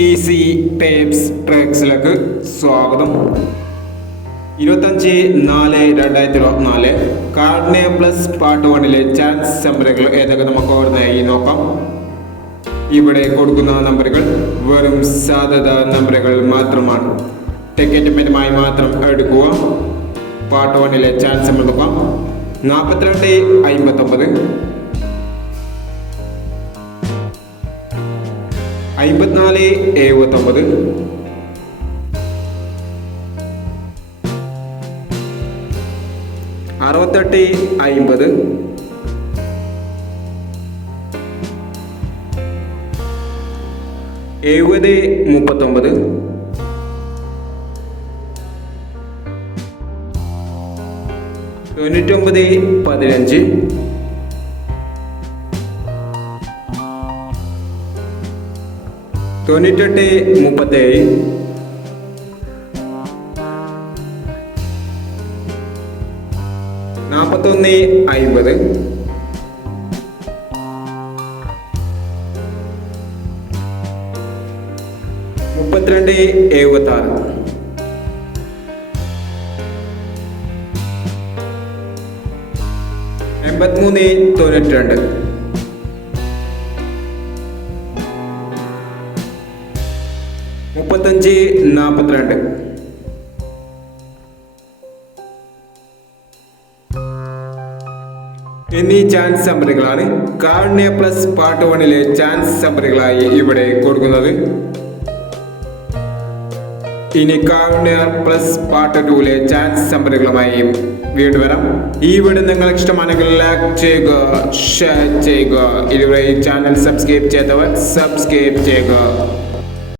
Easy tapes ട്രാക്സിലേക്ക് സ്വാഗതം. 25/4/2024 കാർഡിനെ plus part 1 chance നമ്പറുകൾ ഏതൊക്കെ നമുക്ക് ഓരോന്നായി നോക്കാം. ഇവിടെ കൊടുക്കുന്ന നമ്പറുകൾ വെറും സാധ്യത നമ്പറുകൾ മാത്രമാണ്. ടിക്കറ്റുമായി മാത്രം എടുക്കുക. പാർട്ട് 1 ചാൻസ് നമ്പർ നോക്കാം. 42/59, 54/79, 68/50, 70/39, 99/15, 98/37, 41/50, 32/76, 83/92, 35/42, എന്നീ ചാൻസ് നമ്പറുകളാണ് കാർഡിനെ പ്ലസ് പാർട്ട് 1 ചാൻസ് നമ്പറുകളായി ഇവിടെ കൊടുക്കുന്നത്. ഇനി കാർഡിനെ പ്ലസ് പാർട്ട് 2 ചാൻസ് നമ്പറുകളുമായി വീണ്ടും വരാം. ഈ വീഡിയോ നിങ്ങൾക്ക് ഇഷ്ടമാണെങ്കിൽ ലൈക്ക് ചെയ്യുക, ഷെയർ ചെയ്യുക. ഇതുവരെ ഈ ചാനൽ സബ്സ്ക്രൈബ് ചെയ്തവർ സബ്സ്ക്രൈബ് ചെയ്യുക.